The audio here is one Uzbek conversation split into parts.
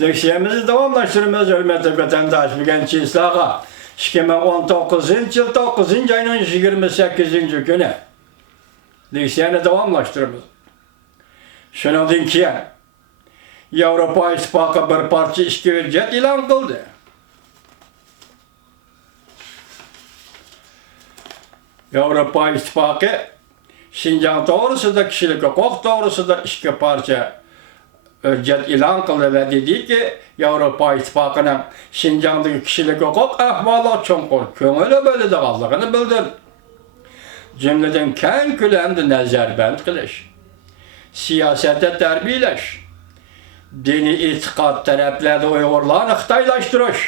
Leksiyemizi davamlaştırmamız hürmetli vatandaş birinci islaha. 2019 yıl 9. ayının 28. günü. Leksiyeni davamlaştırmamız. Şundan keyin Avrupa İttifaqı bir parça ishga hujjat e'lon qildi. Avrupa İttifaqı Şinjan to'g'risida, kishilik huquq to'g'risida ikki parcha hujjat e'lon qildi va dediki, Avrupa İttifaqıning Şinjandagi kishilik huquq ahvoli chunqur ko'ngil bo'ladiganligini bildirdi. Jumladan keng ko'lamda nazarband qilish, siyosatda tarbiyalash, dini e'tiqod taraflarda Uyg'urlarni xitoylashtirish,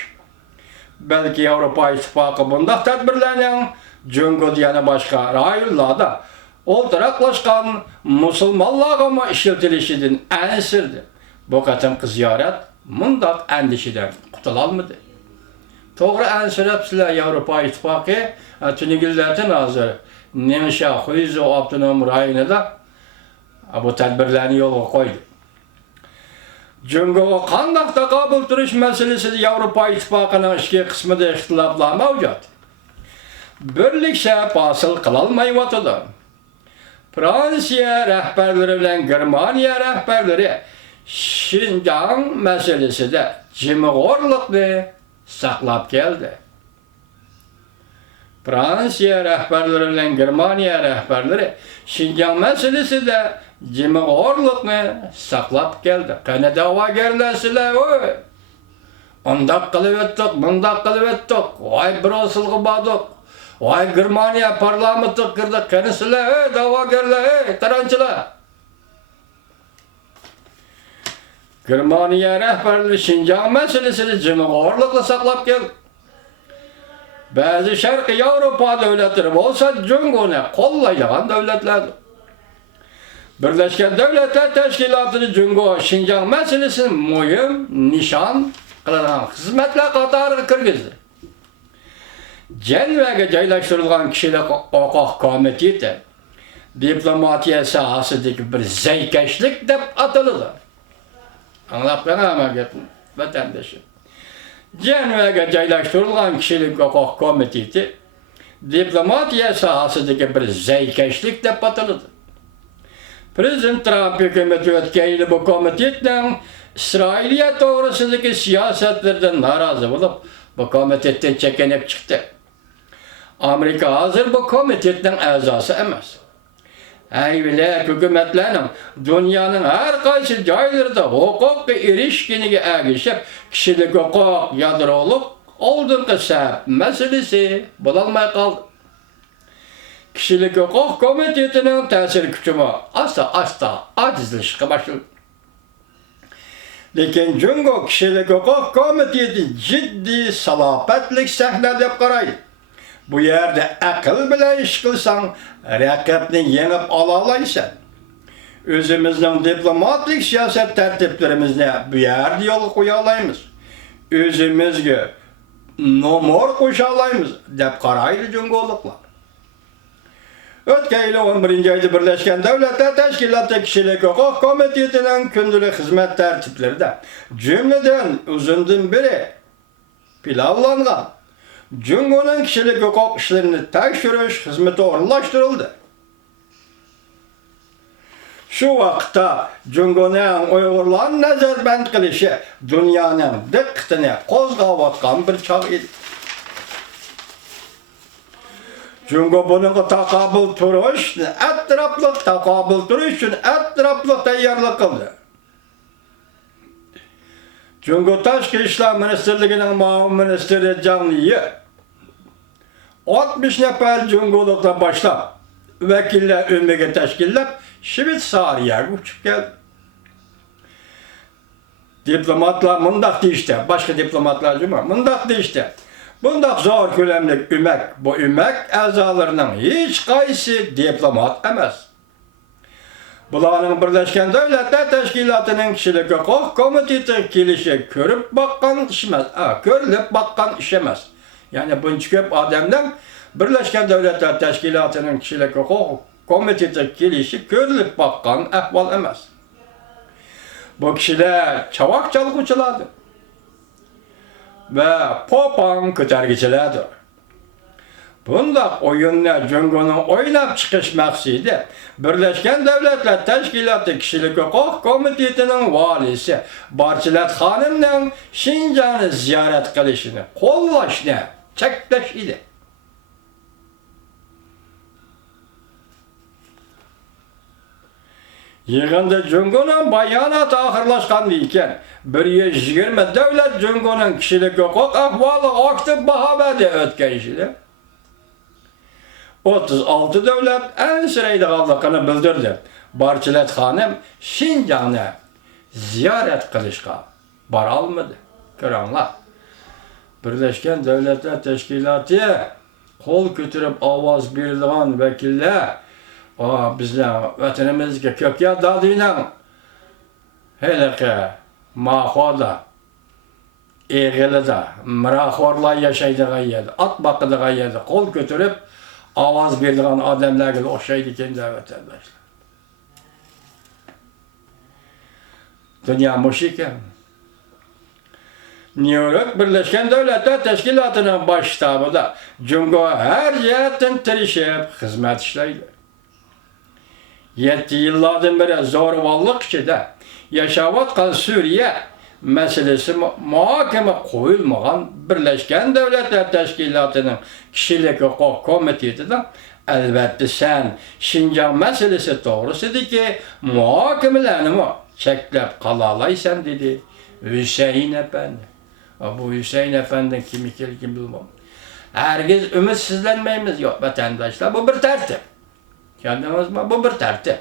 balki Avrupa İttifaqı bunday tadbirlarning Jungoda yana boshqa rayonlarda o'ltiraqlashgan musulmonlarga ishlatilishidan ansirdi. Bu qatimqi ziyorat bunday andishadan qutulolmadi. To'g'ri ansirabsizlar, Avrupa İttifaqı tunigillardan hozir Nemsha Xuizu avtonom rayonida bu tadbirlarni yo'lga qo'ydi. Jungoga qanday taqobil turish masalasida Avrupa İttifaqıning ichki qismida ixtiloflar mavjud. Birlikcha hosil qilolmayotdi. Fransiya rahbarlari bilan Germaniya rahbarlari Şinjan masalasida jimig'orlikni saqlab keldi. Fransiya rahbarlari bilan Germaniya rahbarlari Şinjan masalasida jimig'orlikni saqlab keldi. Qani da'vogarlarsizlar, oy. Undaq qilib o'tdik, bundaq qilib o'tdik. Voy Bruselga bordik. Voy Germaniya parlamentiga kirdik. Qani sizlar, ey da'vogarlar, ey taranchilar. Germaniya rahbarlari Şinjan masalasida jimig'orlikni saqlab keldi. Ba'zi Sharqiy Yevropa davlatlari bo'lsa, Jungoni qo'llaydigan davlatlar. Birlashgan Davlatlar Tashkilotini Jungo Şinjan masalasini muhim nishon qiladigan xizmatlar qatoriga kirgizdi. Jenvaga joylashtirilgan kishilik huquq komiteti diplomatiya sohasidagi bir zaykashlik deb ataladi. Anlab qo'yamman vatandoshim. Jenvaga joylashtirilgan kishilik huquq komiteti diplomatiya sohasidagi bir zaykashlik deb ataladi. Prezident Trump hukumati o'tgan yili bu komitetning Isroiliya to'g'risidagi siyosatlardan norozi bo'lib, bu komitetdan chekinib chiqdi. Amerika hozir bu komitetning a'zosi emas. Aybilar hukumatlarning dunyoning har qaysi joylarida huquqqa erishganiga ergashib, kishilik huquq yadrolik oldingi saf masalasi bo'lolmay qoldi. Kishilik huquq komitetining ta'sir kuchi asta ojizlashga boshladi. Lekin Jungo kishilik huquq komiteti jiddiy salobatlik sahna deb qaraydi. Bu yerda aql bilan ish qilsang, raqibni yengib ola olaysan. O'zimizning diplomatik siyosat tartiblarimizni bu yerda yo'lga qo'ya olamiz. O'zimizga nomor qo'sha olamiz deb qaraydi Jungoliklar. O'tgan yil 11-oyda Birlashgan Davlatlar Tashkiloti kishilik huquq komitetining kundalik xizmat tartiblarida jumladan uzundan beri planlangan Jungoning kishilik huquq ishlarini tekshirish xizmati o'rinlashtirildi. Shu vaqtda Jungoning Uyg'urlarni nazarband qilishi dunyoning diqqatini qo'zg'ayotgan bir chog' edi. Jungo bunga taqobil turish uchun atrofli tayyorlik qildi. Jungo Tashqi ishlar ministrligining muavin ministri Zhang Yi 60 nafar jungolikdan boshlab vakillar ummiga tashkillab Shveysariyaga uchib keldi. Diplomatlar mundaq deyishdi, boshqa diplomatlar mundaq deyishdi. Bundaq zo'r ko'lamli umak, bu umak a'zolarining hech qaysi diplomat emas. Bularning Birlashgan Davlatlar Tashkilotining kishilik huquq komiteti kelishi ko'rib boqqan ish emas. Ya'ni buncha ko'p odamdan Birlashgan Davlatlar Tashkilotining kishilik huquq komiteti kelishi ko'rilib boqqan ahvol emas. Bu kişiler çavak çalgıçılardır ve popon ko'targichilardir. Bunda oyunlar Jungo'nun oynab chiqish maqsadi Birleşken Devletler Teşkilatı Kişilik Hukuk Komitetining valisi Barchilat xonimning Şinjan'ı ziyorat qilishini qo'llashni cheklash edi. Yig'inda Jungo'ning bayonoti oxirlashgandan keyin 120 davlat Jungo'ning kishilik huquq ahvoli aktiv bahoda o'tkazishdi. 36 davlat ansiraydiganligini bildirdi. Barchilat xonim Şinjan'ı ziyorat qilishga bora olmadi. Ko'ringlar. Birleşken Devletler Teşkilatı qo'l ko'tarib ovoz beradigan vakillar bizlar vatanimizga ko'kya dadining heliqi mahoda egilida miraxorlar yashaydigan yerda ot boqadigan yerda qo'l ko'tarib ovoz beradigan odamlarga o'xshaydi ekan vatandoshlar. Dünya mush ekan. New York Birleşken Devletler Teşkilatı'nın baş ştabida Jungo her jihatdan tirishib xizmat ishlaydi. 7 yillardan beri zo'ravonlik ichida yashayotgan Suriye meselesi muhokama qo'yilmagan Birleşken Devletler Teşkilatı'nın Kişilik Hukuk Komiteti'de albatta sen Şinjan meselesi to'g'risidagi muhokamalarni cheklab qolalaysan dedi Hüseyin Efendi. Bu Hüseyin Efendi kim ekanligini bilmem. Herkes ümitsizlenmeyimiz yok vatandaşlar. Bu bir tertip. Kendimiz mi? Bu bir tertip.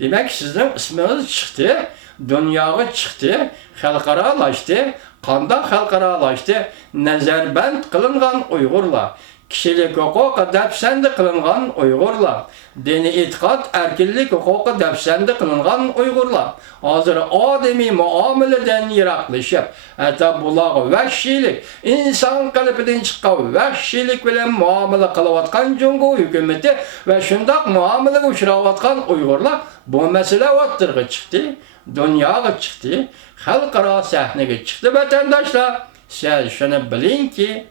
Demek sizin isminiz çıktı, dünyaya çıktı, halkaralaştı, kanda halkaralaştı, nezarband kılıngan Uygurlar. Kişilik hukuku depsendi kılıngan Uygurlar. Dini itikat, erkillik hukuku depsendi kılıngan Uygurlar. Hazır ademi muameleden yiraklaşıp, hatta bular vahşilik, insan kalbinden çıkan vahşilik bilen muamele kılavatkan Jungo hükümeti ve şundak muamele uçuravatkan Uygurlar bu mesele vattırgı çıktı, dünyaya çıktı, halkara sahneye çıktı vatandaşlar. Siz şunu bilin ki,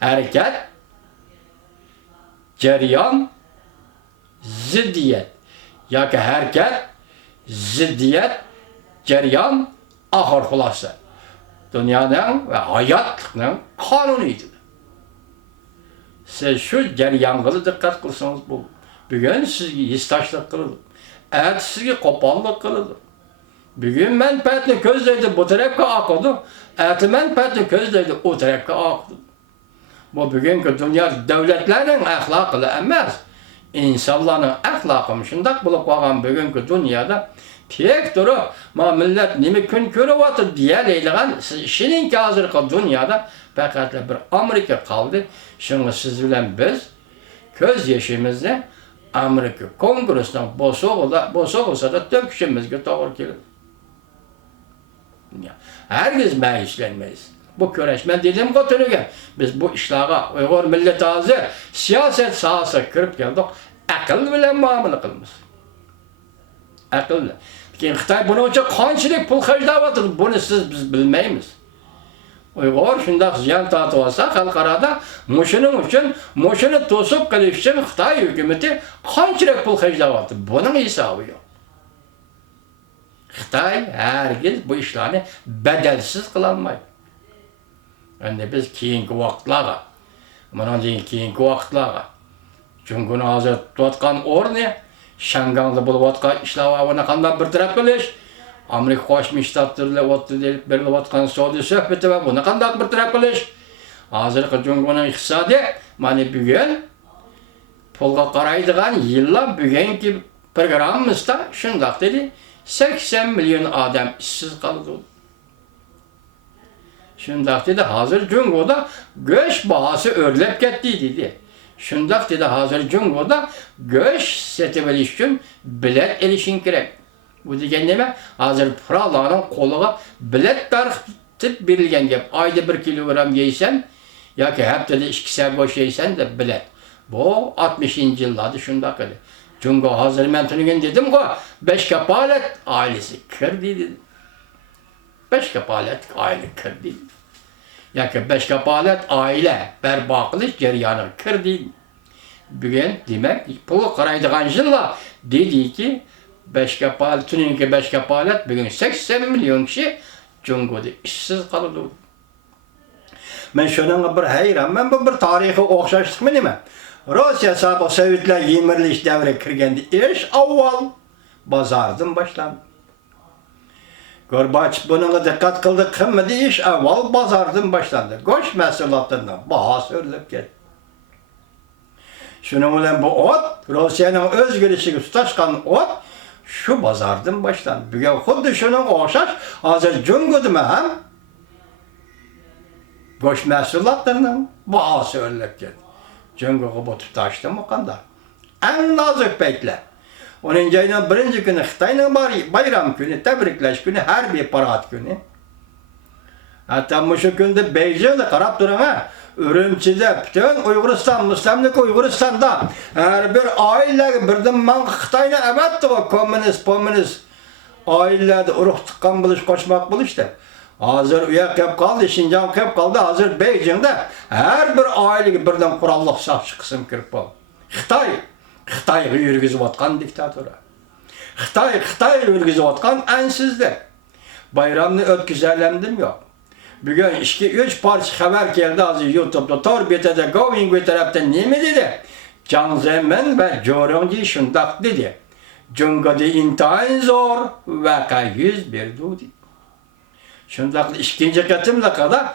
hareket, cereyan, ziddiyet. Ya ki hareket, ziddiyet, cereyan, ahir xulasa. Dünyanın ve hayatlıkның kanunidir. Siz şu cereyanına dikkat kılsanız bu. Bugün sizge istaşlık kılılır. Eğer sizge qopanlık kılılır. Bugün menfaatini közleydi bu tarafka akıdı. Eğer menfaatini közleydi o tarafka akıdı. Bu bugünkü dünya devletlerin ahlakı emas. İnsanların ahlakı şundak bulup kalgan bugünkü dünyada tek duru millet nimi gün körüvatır diyeleydiğen şininki hazırki dünyada fakat bir Amerika kaldı. Şimdi siz bilen biz köz yeşimizde Amerika Kongresi'nden bosoğulsa da döküşümüzge doğru gelir. Herkes meclislenmeyiz. Bu köreşmen dediğim götürürken biz bu işlağa Uygur millet ağzı siyaset sahasına kirip geldik. Akıl bilen muamele kılmış. Akıl bilen. Peki Xitay bunun için kançılık pul harcayıvatır. Bunu biz bilmeyimiz. Uygur şundak ziyan tartıvasa halkarada muşunun için muşunu tosup kılış için Xitay hükümeti kançılık pul harcayıvatır. Bunun hesabı yok. Xitay herkes bu işlerini bedelsiz kılanmayı. Yani biz keyinki vaqtlarga, bundan keyinki vaqtlarga Jungo'ni hozir tutayotgan o'rni, Şanganda bo'layotgan ishlarni qanday bir taraf qilish, Amerika Qo'shma Shtatlarga o'tib berilayotgan savdo suhbati va buni qanday bir taraf qilish, hozirgi Jungo'ning iqtisodi mana bugun pulga qaraydigan yillar bugungi programmamizda shunday dedi, 80 milyon odam ishsiz qoldi. Şundak dedi hazır Jungo'da göç bahası örlep gitti dedi. Şundak dedi hazır Jungo'da göç setibeliş için bilet erişin gerek. Bu degen neme? Hazır Prala'nın koluğa bilet tartip verilgen gep. Ayda 1 kilogram yeysen ya ki haftada 2 saat boş yeysen de bilet. Bu 60. yıllarda şundak dedi. Çünkü hazır ben tünügen dedim ki, 5 kapalet ailesi kır dedi. 5 kapalet aile kır dedi. Ya ki 5 kapalet aile berbaqılış ceryanı kır dedi. Bugün demek, bu qaraydigan yılla dedi ki, 5 kapalet, tününki 5 kapalet, bugün 80 milyon kişi Cungo'da işsiz kaldı. Ben şunun bir hayran, ben bu bir tarihi okşaşlık mı deme? Rusya sabık Sovyetler yemirliş devre kirgendi, iş avval bazardan başlandı. Gorbaçov bununla dikkat kıldı, kımmedi iş avval bazardan başlandı. Goş mesulatlarından bahası örülüp geldi. Şunun bilen bu ot, Rusya'nın özgürlüğü tutaşkan ot, şu bazardan başlandı. Bugün xuddi şunun okşaş, hazır Cungo'da hem goş mesulatlarının bahası örülüp geldi. Cungo'ya bu tutaştı mı kanda? En nazik bekle. Onun cayının birinci günü Xitay'nın bayram günü, tebrikleş günü, her bir parat günü. Hatta şu günde Beijing'de karab duran ha. Ürümçi'de, bütün Uyguristan, Müslimlik Uyguristan'da her bir aile birden ben Xitay'na evetti o komünist ailelerde uruk tıkkan buluş, koşmak buluştu. Hazır uyak hep kaldı, Şincan hep kaldı, hazır Beijing'de her bir aile birden kurallık sahçı kısım kirip oldu. Xitay'ı yürgüzüp atkan diktatora. Xitay yürgüzüp atkan ensizlik. Bayramını ötküzerlendim yok. Bugün 2-3 parça haber geldi azı YouTube'da, Torbiyet'de, Going taraftan ne mi dedi? Jiang Zemin ve Jorongji şundak dedi. Cungo'da intihar zor, vaka 101 dedi. Şundak ikinci katımla kadar